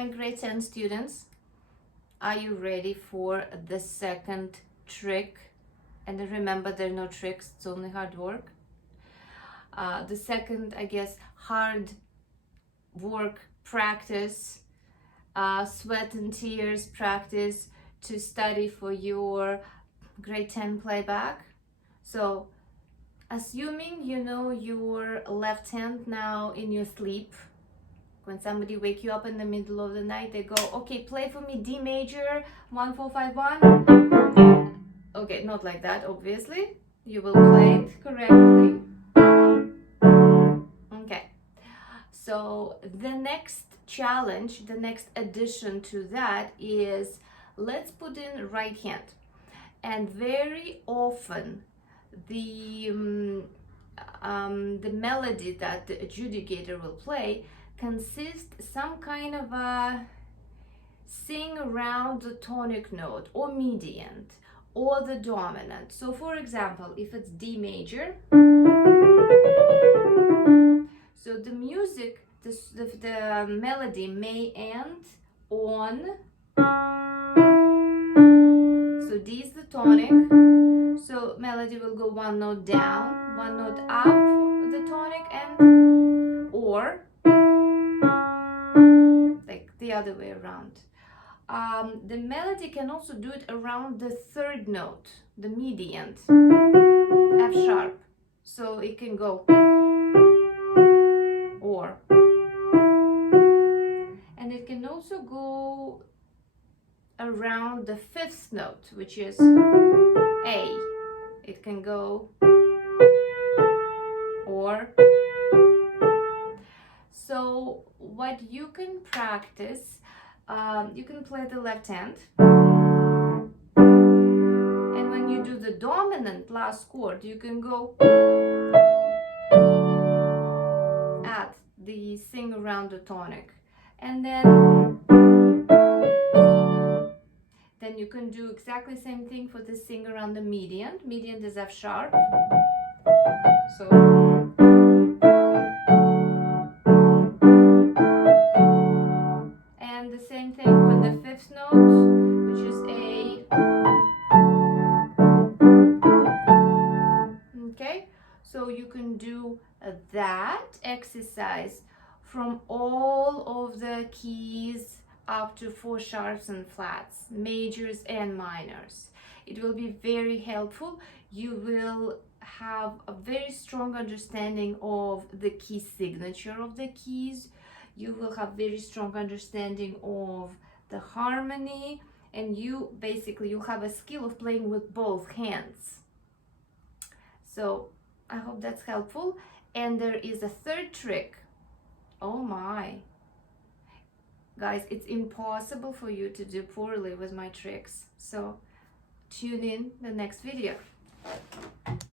my grade 10 students, are you ready for the second trick? And remember, there are no tricks, it's only hard work. The second, I guess, hard work practice, sweat and tears practice to study for your grade 10 playback. So assuming you know your left hand now in your sleep, when somebody wake you up in the middle of the night, they go, okay, play for me D major 1451. Okay, not like that, obviously. You will play it correctly. Okay, so the next challenge, the next addition to that is, let's put in right hand. And very often the melody that the adjudicator will play consists some kind of a sing around the tonic note or mediant or the dominant. So for example, if it's D major, so the music, the melody may end on, so D is the tonic, so melody will go one note down, one note up, the tonic, and or like the other way around. The melody can also do it around the third note, the mediant, F sharp. So it can go or, and it can also go around the fifth note, which is A. It can go or. So what you can practice, you can play the left hand, and when you do the dominant last chord, you can go at the sing around the tonic, and then you can do exactly the same thing for the sing around the mediant. Mediant is F sharp, so and the same thing with the fifth note, which is A. Okay, so you can do that exercise from all of the keys up to 4 sharps and flats, majors and minors. It will be very helpful. You will have a very strong understanding of the key signature of the keys. You will have very strong understanding of the harmony, and you'll have a skill of playing with both hands. So I hope that's helpful. And there is a third trick. Oh my. Guys, it's impossible for you to do poorly with my tricks. So tune in the next video.